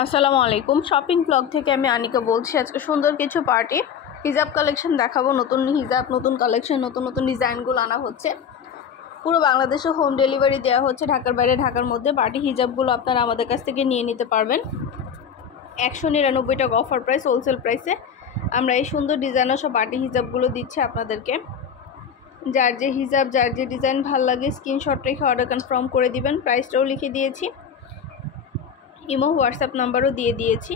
আসসালামু আলাইকুম। Shopping blog থেকে আমি আনিকা বলছি। আজকে সুন্দর কিছু পার্টি হিজাব কালেকশন দেখাবো। নতুন হিজাব, নতুন কালেকশন, নতুন নতুন ডিজাইনগুলো আনা হচ্ছে। পুরো বাংলাদেশে হোম ডেলিভারি দেওয়া হচ্ছে, ঢাকার বাইরে ঢাকার মধ্যে। পার্টি হিজাবগুলো আপনারা আমাদের কাছ থেকে নিয়ে নিতে পারবেন 199 টাকা অফার প্রাইস, হোলসেল প্রাইসে আমরা এই সুন্দর ডিজাইনের সব পার্টি হিজাবগুলো দিচ্ছি আপনাদেরকে। যার যে হিজাব, যার যে ডিজাইন ভালো লাগে স্ক্রিনশট রেখে অর্ডার কনফার্ম করে দিবেন। প্রাইসটাও লিখে দিয়েছি, ইমো হোয়াটসঅ্যাপ নাম্বারও দিয়ে দিয়েছি।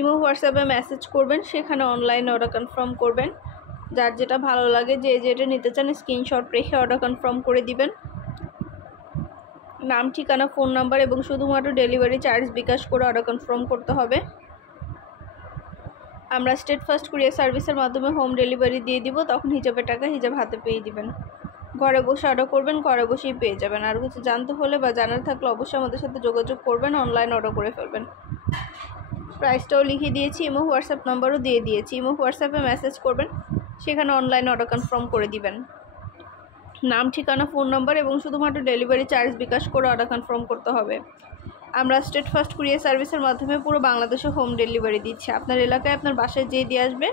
ইমো হোয়াটসঅ্যাপে মেসেজ করবেন, সেখানে অনলাইনে অর্ডার কনফার্ম করবেন। যার যেটা ভালো লাগে, যে যেটা নিতে চান স্ক্রিনশট রেখে অর্ডার কনফার্ম করে দিবেন। নাম, ঠিকানা, ফোন নাম্বার এবং শুধুমাত্র ডেলিভারি চার্জ বিকাশ করে অর্ডার কনফার্ম করতে হবে। আমরা স্টেট ফার্স্ট কুরিয়ার সার্ভিসের মাধ্যমে হোম ডেলিভারি দিয়ে দিব। তখন হিজাবের টাকা হিজাব হাতে পেয়ে দিবেন। ঘরে বসে অর্ডার করবেন, ঘরে বসেই পেয়ে যাবেন। আর কিছু জানতে হলে বা জানার থাকলে অবশ্যই আমাদের সাথে যোগাযোগ করবেন, অনলাইন অর্ডার করে ফেলবেন। প্রাইসটাও লিখে দিয়েছি, ইমো হোয়াটসঅ্যাপ নাম্বারও দিয়ে দিয়েছি। ইমো হোয়াটসঅ্যাপে মেসেজ করবেন, সেখানে অনলাইন অর্ডার কনফার্ম করে দিবেন। নাম, ঠিকানা, ফোন নাম্বার এবং শুধুমাত্র ডেলিভারি চার্জ বিকাশ করে অর্ডার কনফার্ম করতে হবে। আমরা স্টেট ফার্স্ট কুরিয়ার সার্ভিসের মাধ্যমে পুরো বাংলাদেশে হোম ডেলিভারি দিচ্ছি। আপনার এলাকায় আপনার বাসায় যেয়ে দিয়ে আসবে,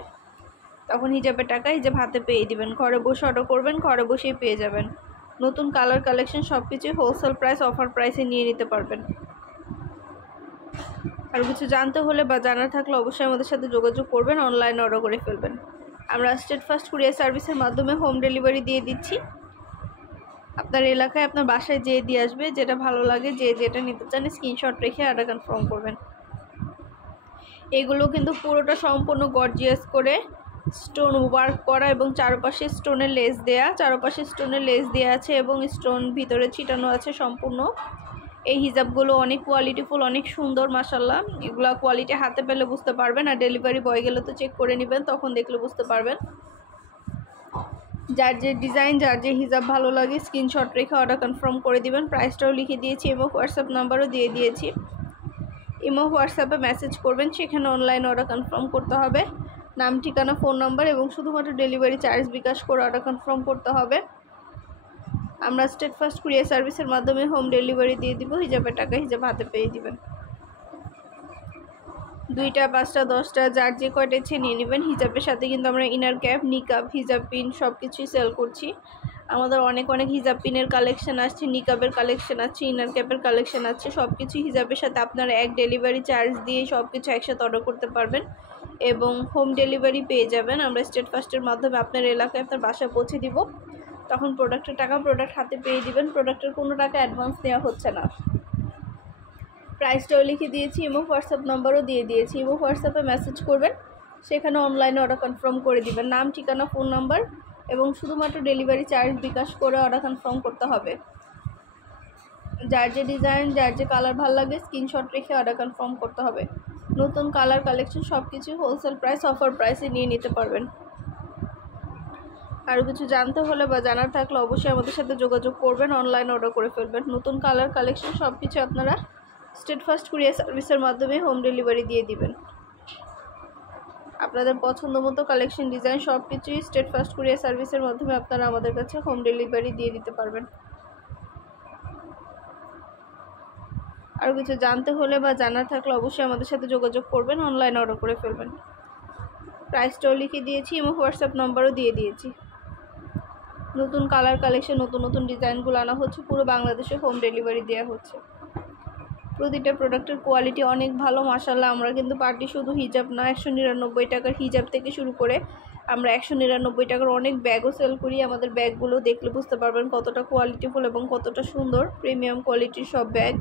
তখন হিজাবের টাকা হিজাব হাতে পেয়ে দিবেন। ঘরে বসে অর্ডার করবেন, ঘরে বসেই পেয়ে যাবেন। নতুন কালার কালেকশন সব কিছুই হোলসেল প্রাইস, অফার প্রাইসে নিয়ে নিতে পারবেন। আর কিছু জানতে হলে বা জানার থাকলে অবশ্যই আমাদের সাথে যোগাযোগ করবেন, অনলাইনে অর্ডার করে ফেলবেন। আমরা স্টেট ফার্স্ট কুরিয়ার সার্ভিসের মাধ্যমে হোম ডেলিভারি দিয়ে দিচ্ছি। আপনার এলাকায় আপনার বাসায় যেয়ে দিয়ে আসবে। যেটা ভালো লাগে, যে যেটা নিতে চান স্ক্রিনশট রেখে অর্ডার কনফার্ম করবেন। এগুলো কিন্তু পুরোটা সম্পূর্ণ গর্জিয়াস করে স্টোন ওয়ার্ক করা এবং চারপাশে স্টোনের লেস দেয়া, চারপাশে স্টোনের লেস দেওয়া আছে এবং স্টোন ভিতরে ছিটানো আছে সম্পূর্ণ। এই হিজাবগুলো অনেক কোয়ালিটিফুল, অনেক সুন্দর মাশাল্লাহ। এগুলো কোয়ালিটি হাতে পেলে বুঝতে পারবেন, আর ডেলিভারি বয় গেলে তো চেক করে নেবেন, তখন দেখলে বুঝতে পারবেন। যার যে ডিজাইন, যার যে হিজাব ভালো লাগে স্ক্রিনশট রেখে অর্ডার কনফার্ম করে দিবেন। প্রাইসটাও লিখে দিয়েছি, এবং হোয়াটসঅ্যাপ নাম্বারও দিয়ে দিয়েছি। ইমো হোয়াটসঅ্যাপে মেসেজ করবেন, সেখানে অনলাইন অর্ডার কনফার্ম করতে হবে। নাম, ঠিকানা, ফোন নাম্বার এবং শুধুমাত্র ডেলিভারি চার্জ বিকাশ করে অর্ডার কনফার্ম করতে হবে। আমরা স্টেট ফার্স্ট কুরিয়ার সার্ভিসের মাধ্যমে হোম ডেলিভারি দিয়ে দিব। হিজাবের টাকা হিজাব হাতে পেয়ে দিবেন। 2টা, 5টা, 10টা যার যে কয়টা ইচ্ছে নিয়ে নেবেন। হিজাবের সাথে কিন্তু আমরা ইনার ক্যাপ, নিকাব, হিজাব পিন সব কিছুই সেল করছি। আমাদের অনেক অনেক হিজাব পিনের কালেকশন আসছে, নিকাবের কালেকশন আছে, ইনার ক্যাপের কালেকশন আছে। সব কিছু হিজাবের সাথে আপনারা এক ডেলিভারি চার্জ দিয়ে সব কিছু একসাথে অর্ডার করতে পারবেন এবং হোম ডেলিভারি পেয়ে যাবেন। আমরা স্টেট ফার্স্টের মাধ্যমে আপনার এলাকায় আপনার বাসায় পৌঁছে দিব। তখন প্রোডাক্টের টাকা প্রোডাক্ট হাতে পেয়ে দিবেন। প্রোডাক্টের কোনো টাকা অ্যাডভান্স নেওয়া হচ্ছে না। প্রাইসটাও লিখে দিয়েছি, ইমো হোয়াটসঅ্যাপ নাম্বারও দিয়ে দিয়েছি। ইমো হোয়াটসঅ্যাপে মেসেজ করবেন, সেখানে অনলাইনে অর্ডার কনফার্ম করে দিবেন। নাম, ঠিকানা, ফোন নাম্বার এবং শুধুমাত্র ডেলিভারি চার্জ বিকাশ করে অর্ডার কনফার্ম করতে হবে। যার যে ডিজাইন, যার যে কালার ভালো লাগে স্ক্রিনশট রেখে অর্ডার কনফার্ম করতে হবে। নতুন কালার কালেকশন সব কিছু হোলসেল প্রাইস, অফার প্রাইসে নিয়ে নিতে পারবেন। আর কিছু জানতে হলে বা জানার থাকলে অবশ্যই আমাদের সাথে যোগাযোগ করবেন, অনলাইন অর্ডার করে ফেলবেন। নতুন কালার কালেকশন সব কিছু আপনারা স্টেট ফার্স্ট কুরিয়ার সার্ভিসের মাধ্যমে হোম ডেলিভারি দিয়ে দিবেন। আপনাদের পছন্দ মতো কালেকশন, ডিজাইন সব কিছুই স্টেট ফার্স্ট কুরিয়ার সার্ভিসের মাধ্যমে আপনারা আমাদের কাছে হোম ডেলিভারি দিয়ে দিতে পারবেন। আর কিছু জানতে হলে বা জানার থাকলে অবশ্যই আমাদের সাথে যোগাযোগ করবেন, অনলাইন অর্ডার করে ফেলবেন। প্রাইসটাও লিখে দিয়েছি, এবং হোয়াটসঅ্যাপ নাম্বারও দিয়ে দিয়েছি। নতুন কালার কালেকশন, নতুন নতুন ডিজাইনগুলো আনা হচ্ছে, পুরো বাংলাদেশে হোম ডেলিভারি দেওয়া হচ্ছে। প্রতিটা প্রোডাক্টের কোয়ালিটি অনেক ভালো মাশাল্লাহ। আমরা কিন্তু পার্টি শুধু হিজাব না, 199 টাকার হিজাব থেকে শুরু করে আমরা 199 টাকার অনেক ব্যাগও সেল করি। আমাদের ব্যাগগুলো দেখলে বুঝতে পারবেন কতটা কোয়ালিটিফুল এবং কতটা সুন্দর। প্রিমিয়াম কোয়ালিটির সব ব্যাগ,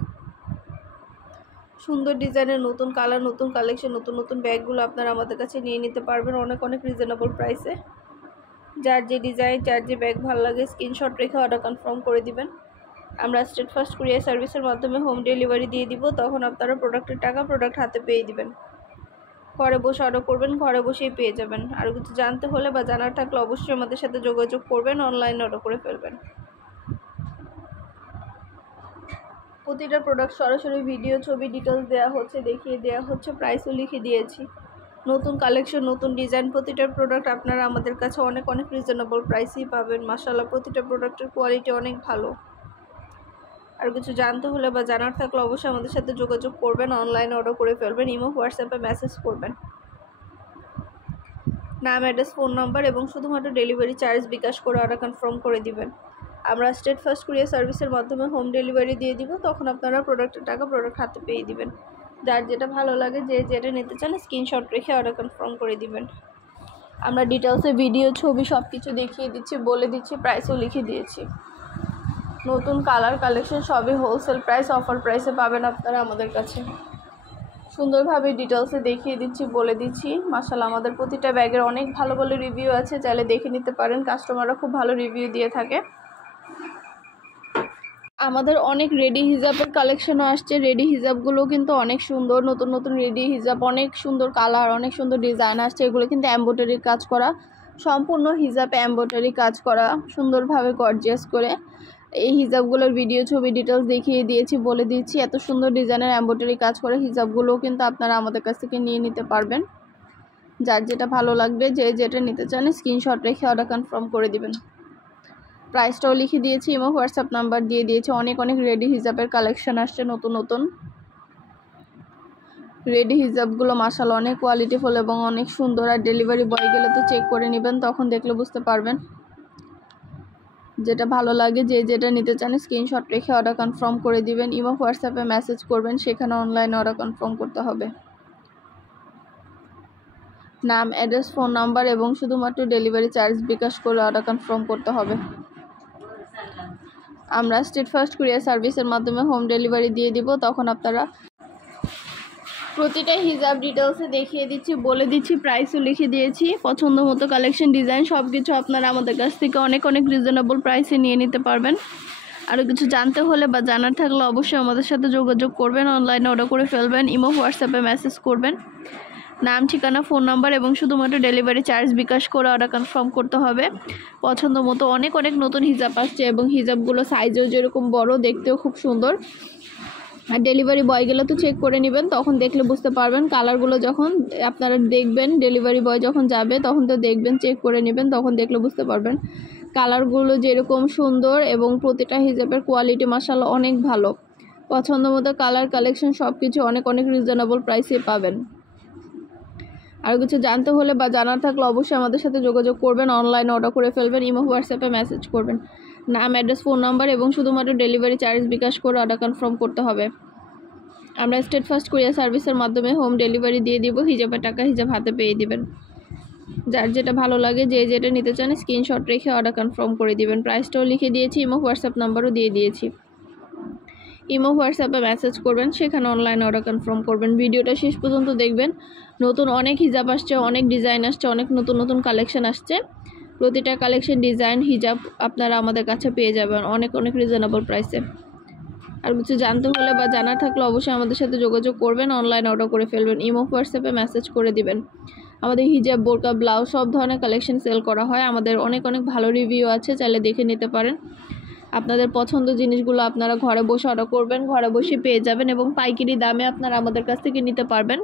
সুন্দর ডিজাইনের, নতুন কালার, নতুন কালেকশন, নতুন নতুন ব্যাগগুলো আপনারা আমাদের কাছে নিয়ে নিতে পারবেন অনেক অনেক রিজনেবল প্রাইসে। যার যে ডিজাইন, যার যে ব্যাগ ভালো লাগে স্ক্রিনশট রেখে অর্ডার কনফার্ম করে দিবেন। আমরা স্টেট ফার্স্ট কুরিয়ার সার্ভিসের মাধ্যমে হোম ডেলিভারি দিয়ে দিব। তখন আপনারা প্রোডাক্টের টাকা প্রোডাক্ট হাতে পেয়ে দিবেন। ঘরে বসে অর্ডার করবেন, ঘরে বসেই পেয়ে যাবেন। আর কিছু জানতে হলে বা জানার থাকলে অবশ্যই আমাদের সাথে যোগাযোগ করবেন, অনলাইনে অর্ডার করে ফেলবেন। প্রতিটা প্রোডাক্ট সরাসরি ভিডিও, ছবি, ডিটেলস দেওয়া হচ্ছে, দেখিয়ে দেওয়া হচ্ছে। প্রাইসও লিখে দিয়েছি। নতুন কালেকশন, নতুন ডিজাইন, প্রতিটা প্রোডাক্ট আপনারা আমাদের কাছে অনেক অনেক রিজনেবল প্রাইসেই পাবেন মাশাআল্লাহ। প্রতিটা প্রোডাক্টের কোয়ালিটি অনেক ভালো। আর কিছু জানতে হলে বা জানার থাকলে অবশ্যই আমাদের সাথে যোগাযোগ করবেন, অনলাইনে অর্ডার করে ফেলবেন, ইমো হোয়াটসঅ্যাপে মেসেজ করবেন। নাম, অ্যাড্রেস, ফোন নাম্বার এবং শুধুমাত্র ডেলিভারি চার্জ বিকাশ করে অর্ডার কনফার্ম করে দিবেন। আমরা স্টেট ফার্স্ট কুরিয়ার সার্ভিসের মাধ্যমে হোম ডেলিভারি দিয়ে দিব, তখন আপনারা প্রোডাক্টের টাকা প্রোডাক্ট হাতে পেয়ে দিবেন। যার যেটা ভালো লাগে, যে যেটা নিতে চান স্ক্রিনশট রেখে অর্ডার কনফার্ম করে দিবেন। আমরা ডিটেলসে ভিডিও, ছবি সব কিছু দেখিয়ে দিচ্ছি, বলে দিচ্ছি, প্রাইসও লিখে দিয়েছি। নতুন কালার কালেকশন সবই হোলসেল প্রাইস, অফার প্রাইসে পাবেন আপনারা আমাদের কাছে। সুন্দরভাবে ডিটেলসে দেখিয়ে দিচ্ছি, বলে দিচ্ছি। মাশাআল্লাহ, আমাদের প্রতিটা ব্যাগের অনেক ভালো ভালো রিভিউ আছে, চাইলে দেখে নিতে পারেন। কাস্টমাররা খুব ভালো রিভিউ দিয়ে থাকে। আমাদের অনেক রেডি হিজাবের কালেকশনও আসছে। রেডি হিজাবগুলো কিন্তু অনেক সুন্দর, নতুন নতুন রেডি হিজাব, অনেক সুন্দর কালার, অনেক সুন্দর ডিজাইন আসছে। এগুলো কিন্তু এমব্রয়ডারির কাজ করা, সম্পূর্ণ হিজাবে এমব্রয়ডারি কাজ করা, সুন্দরভাবে গর্জিয়াস করে। এই হিজাবগুলোর ভিডিও, ছবি, ডিটেলস দেখিয়ে দিয়েছি, বলে দিচ্ছি। এত সুন্দর ডিজাইনের এমব্রয়ডারি কাজ করে হিজাবগুলোও কিন্তু আপনারা আমাদের কাছ থেকে নিয়ে নিতে পারবেন। যার যেটা ভালো লাগবে, যে যেটা নিতে চান স্ক্রিনশট রেখে অর্ডার কনফার্ম করে দিবেন। প্রাইসটাও লিখে দিয়েছি, এবং হোয়াটসঅ্যাপ নাম্বার দিয়ে দিয়েছি। অনেক অনেক রেডি হিজাবের কালেকশন আসছে নতুন নতুন। রেডি হিজাবগুলো মাশাআল্লাহ অনেক কোয়ালিটিফুল এবং অনেক সুন্দর। আর ডেলিভারি বয় গেলে তো চেক করে নেবেন, তখন দেখলে বুঝতে পারবেন। যেটা ভালো লাগে, যে যেটা নিতে চান স্ক্রিনশট রেখে অর্ডার কনফার্ম করে দিবেন। ইমো হোয়াটসঅ্যাপে মেসেজ করবেন, সেখানে অনলাইনে অর্ডার কনফার্ম করতে হবে। নাম, অ্যাড্রেস, ফোন নাম্বার এবং শুধুমাত্র ডেলিভারি চার্জ বিকাশ করে অর্ডার কনফার্ম করতে হবে। আমরা স্টেট ফার্স্ট কুরিয়ার সার্ভিসের মাধ্যমে হোম ডেলিভারি দিয়ে দিব, তখন আপনারা প্রতিটা হিজাব ডিটেলসে দেখিয়ে দিচ্ছি, বলে দিচ্ছি, প্রাইসও লিখে দিয়েছি। পছন্দ মতো কালেকশন, ডিজাইন সব কিছু আপনারা আমাদের কাছ থেকে অনেক অনেক রিজনেবল প্রাইসে নিয়ে নিতে পারবেন। আরও কিছু জানতে হলে বা জানার থাকলে অবশ্যই আমাদের সাথে যোগাযোগ করবেন, অনলাইনে অর্ডার করে ফেলবেন, ইমো হোয়াটসঅ্যাপে মেসেজ করবেন। নাম, ঠিকানা, ফোন নাম্বার এবং শুধুমাত্র ডেলিভারি চার্জ বিকাশ করে অর্ডার কনফার্ম করতে হবে। পছন্দ মতো অনেক অনেক নতুন হিজাব আসছে, এবং হিজাবগুলো সাইজেও যেরকম বড়, দেখতেও খুব সুন্দর। আর ডেলিভারি বয় গেলে তো চেক করে নেবেন, তখন দেখলে বুঝতে পারবেন। কালারগুলো যখন আপনারা দেখবেন, ডেলিভারি বয় যখন যাবে তখন তো দেখবেন, চেক করে নেবেন, তখন দেখলে বুঝতে পারবেন কালারগুলো যেরকম সুন্দর, এবং প্রতিটা হিজাবের কোয়ালিটি মাশাআল্লাহ অনেক ভালো। পছন্দ মতো কালার কালেকশন সব কিছু অনেক অনেক রিজনেবল প্রাইসে পাবেন। আর কিছু জানতে হলে বা জানার থাকলে অবশ্যই আমাদের সাথে যোগাযোগ করবেন, অনলাইনে অর্ডার করে ফেলবেন, ইমো হোয়াটসঅ্যাপে মেসেজ করবেন। নাম, অ্যাড্রেস, ফোন নাম্বার এবং শুধুমাত্র ডেলিভারি চার্জ বিকাশ করে অর্ডার কনফার্ম করতে হবে। আমরা স্টেট ফার্স্ট কুরিয়ার সার্ভিসের মাধ্যমে হোম ডেলিভারি দিয়ে দিব, হিজাবের টাকা হিজাব হাতে পেয়ে দিবেন। যার যেটা ভালো লাগে, যে যেটা নিতে চান স্ক্রিনশট রেখে অর্ডার কনফার্ম করে দিবেন। প্রাইসটাও লিখে দিয়েছি, ইমো হোয়াটসঅ্যাপ নাম্বারও দিয়ে দিয়েছি। ইমো হোয়াটসঅ্যাপে মেসেজ করবেন, সেখানে অনলাইনে অর্ডার কনফার্ম করবেন। ভিডিওটা শেষ পর্যন্ত দেখবেন। নতুন অনেক হিজাব আসছে, অনেক ডিজাইন আসছে, অনেক নতুন নতুন কালেকশন আসছে। প্রতিটা কালেকশন, ডিজাইন, হিজাব আপনারা আমাদের কাছে পেয়ে যাবেন অনেক অনেক রিজনেবল প্রাইসে। আর কিছু জানতে হলে বা জানার থাকলে অবশ্যই আমাদের সাথে যোগাযোগ করবেন, অনলাইনে অর্ডার করে ফেলবেন, ইমো হোয়াটসঅ্যাপে মেসেজ করে দিবেন। আমাদের হিজাব, বোরকা, ব্লাউজ সব ধরনের কালেকশন সেল করা হয়। আমাদের অনেক অনেক ভালো রিভিউ আছে, চাইলে দেখে নিতে পারেন। আপনাদের পছন্দ জিনিসগুলো আপনারা ঘরে বসে অর্ডার করবেন, ঘরে বসে পেয়ে যাবেন, এবং পাইকারি দামে আপনারা আমাদের কাছ থেকে নিতে পারবেন।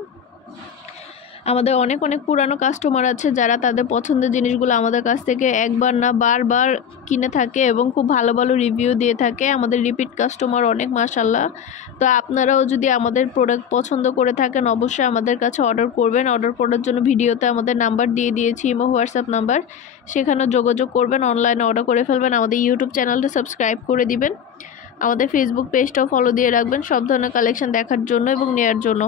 আমাদের অনেক অনেক পুরানো কাস্টমার আছে, যারা তাদের পছন্দের জিনিসগুলো আমাদের কাছ থেকে একবার না বারবার কিনে থাকে এবং খুব ভালো ভালো রিভিউ দিয়ে থাকে। আমাদের রিপিট কাস্টমার অনেক, মাশাআল্লাহ। তো আপনারাও যদি আমাদের প্রোডাক্ট পছন্দ করে থাকেন, অবশ্যই আমাদের কাছে অর্ডার করবেন। অর্ডার করার জন্য ভিডিওতে আমাদের নাম্বার দিয়ে দিয়েছি, ইমো হোয়াটসঅ্যাপ নাম্বার, সেখানে যোগাযোগ করবেন, অনলাইনে অর্ডার করে ফেলবেন। আমাদের ইউটিউব চ্যানেলটা সাবস্ক্রাইব করে দিবেন, আমাদের ফেসবুক পেজটাও ফলো দিয়ে রাখবেন সব ধরনের কালেকশন দেখার জন্য এবং নেওয়ার জন্য।